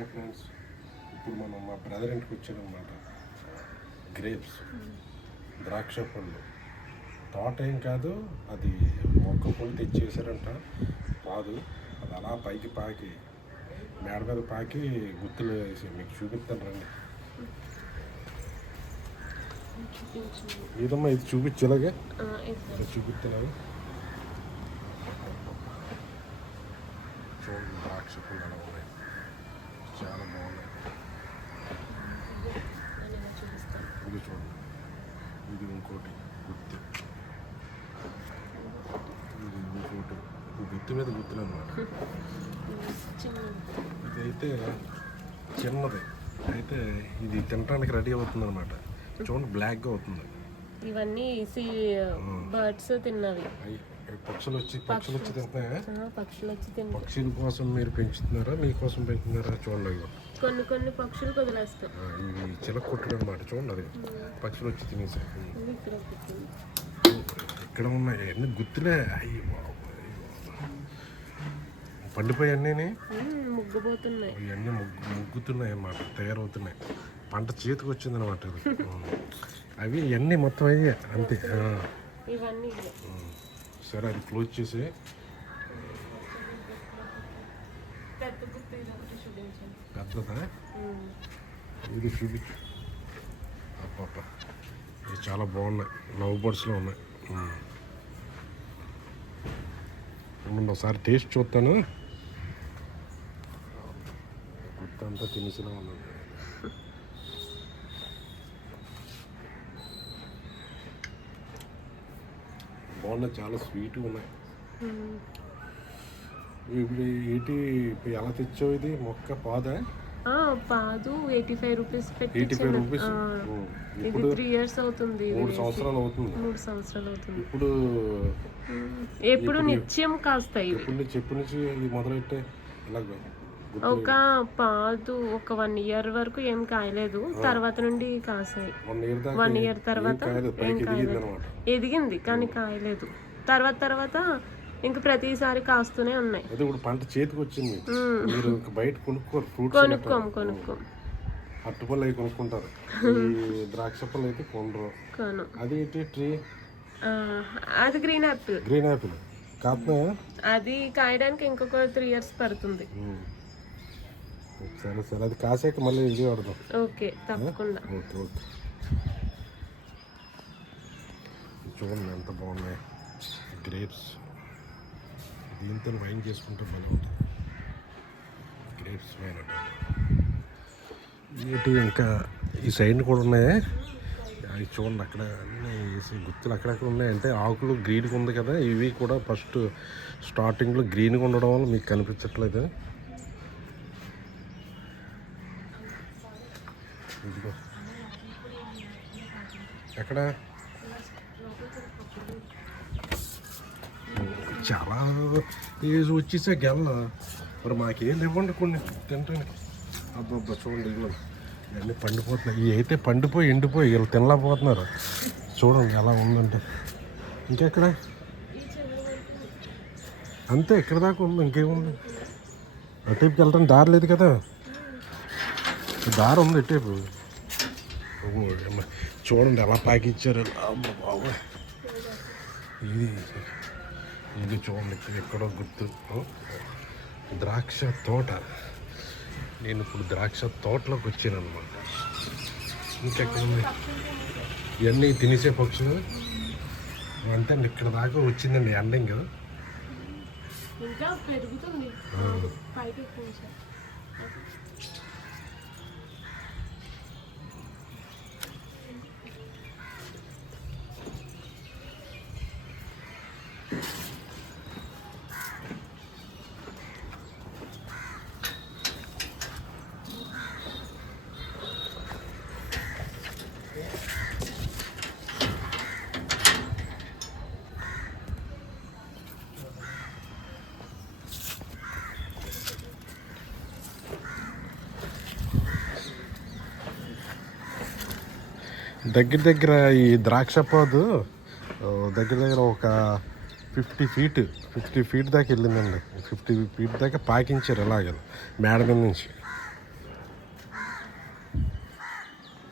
Hi friends, ఇప్పుడు మనం మా బ్రదర్ ఇంటికి వచ్చామన్నమాట. గ్రేప్స్, ద్రాక్ష పళ్ళు తోట ఏం కాదు, అది మొక్క పళ్ళు తెచ్చేసారంట. కాదు, అది అలా పైకి పాకి మేడ మీద పాకి గుర్తులు వేసి మీకు చూపిస్తాను రండి. ఏదమ్మా ఇది చూపించలాగే చూపిస్తున్నాను. చూడండి, ద్రాక్ష పళ్ళు అలా ఉన్నాయి, చాలా బాగున్నాయి. ఇది చూడండి, ఇది ఇంకోటి గుత్తి, ఇది ఇంకోటి గుత్తి మీద గుత్తులు అన్నమాట. ఇదైతే చిన్నది, అయితే ఇది తినడానికి రెడీ అవుతుంది అనమాట. చూడండి, బ్లాక్గా అవుతుంది. ఇవన్నీ బర్డ్స్ తిన్నవి, పక్షులు వచ్చి తింటున్నాయా? పక్షుల కోసం మీరు పెంచుతున్నారా, మీకోసం పెంచుతున్నారా? చూడండి, కొన్ని పక్షులు వదిలేస్తాం. ఇవి చిలక కొట్టుడు అనమాట. చూడండి, అది పక్షులు వచ్చి తినేసాయి. ఇక్కడ ఉన్నాయి అన్ని గుర్తులే. అయ్యి పండిపోయి అన్నీ ముగ్గుపోతున్నాయి, ఇవన్నీ ముగ్గుతున్నాయి అన్నమాట, తయారవుతున్నాయి. పంట చేతికి వచ్చింది అనమాట. అవి ఇవన్నీ మొత్తం అయ్యే అంతే. ఇవన్నీ సరే, అది క్లోజ్ చేసి పెద్దదా ఇది చూపించు. అప్ప ఇది చాలా బాగున్నాయి, లవ్ బర్డ్స్లో ఉన్నాయి. ఒకసారి టేస్ట్ చూస్తాను. గుర్తంతా తినేసినా ఉన్నది. బాగున్నాయి, చాలా స్వీట్గా ఉన్నాయి. ఇప్పుడు ఇప్పుడు ఎలా తెచ్చావు? ఇది మొక్క పాదా? పాదు 85 రూపీస్ పెట్టి. 85 రూపీస్. ఇది 3 years అవుతుంది, 3 సంవత్సరాలు అవుతుంది. 3 సంవత్సరాలు అవుతుంది. ఇప్పుడు నిత్యం కాస్తాయి. చెప్పు నుంచి ఇది మొదలెట్టే ఇలాగ ఒక పాదు ఒక 1 year వరకు ఏం కాయలేదు, తర్వాత నుండి కాసాయి. 1 year తర్వాత ఏం కాయలేదు, ఎదిగింది కానీ కాయలేదు. తర్వాత ఇంకా ప్రతిసారి కాస్తూనే ఉన్నాయి. ఇప్పుడు పంట చేతికి వచ్చింది, మీరు బయట కొనుక్కోరు. కొనుక్కోం. అట్టుపళ్ళు అవి కొనుక్కుంటారు, ద్రాక్ష పళ్ళు అయితే కొనరు. అది ట్రీ, అది గ్రీన్ యాపిల్ కాస్తున్నాయా? అది కాయడానికి ఇంకొక 3 years పడుతుంది. సరే, అది కాసాక మళ్ళీ ఇది వాడదాం. ఓకే, తప్పకుండా. ఓకే. చూడండి ఎంత బాగున్నాయి గ్రేప్స్. దీంతో వైన్ చేసుకుంటే భలే ఉంటుంది. గ్రేప్స్ వైన్ అంటే ఏంటి, ఇంకా ఈ సైడ్ కూడా ఉన్నాయి. అవి చూడండి, అక్కడ అన్నీ గుర్తులు అక్కడక్కడ ఉన్నాయి. అంటే ఆకులు గ్రీన్గా ఉంది కదా, ఇవి కూడా ఫస్ట్ స్టార్టింగ్లో గ్రీన్గా ఉండడం వల్ల మీకు కనిపించట్లేదు. ఇదిగో ఎక్కడ చాలా ఏజ్ వచ్చేసా గెల్ల. మరి మాకేం ఇవ్వండి కొన్ని తింటానికి. అబ్బబ్బా చూడండి, ఇదిగో ఇవన్నీ పండిపోతున్నాయి. ఇవి అయితే పండిపోయి ఎండిపోయి వీళ్ళు తినలేకపోతున్నారు. చూడండి ఎలా ఉందంటే. ఇంకెక్కడ అంతే, ఇక్కడ దాకా ఉంది, ఇంకేముంది? అటువైపుకి వెళ్ళడం దారి లేదు కదా, దారి ఉంది ఇటువైపు. చూడండి ఎలా పాకిచ్చారు. ఇది చూడండి, ఎక్కడో గుర్తు. ద్రాక్ష తోట. నేను ఇప్పుడు ద్రాక్ష తోటలోకి వచ్చాను అనమాట. ఇంకెక్కడ ఉంది? ఇవన్నీ తినేసే పక్షులు అంతే. ఇక్కడ దాకా వచ్చిందండి ఎండింగ్. ఇంకా పెరుగుతుంది. దగ్గర ఈ ద్రాక్ష పాదు దగ్గర ఒక 50 feet దాకా వెళ్ళిందండి. 50 feet దాకా పాకించారు ఇలాగ మేడ మీద నుంచి.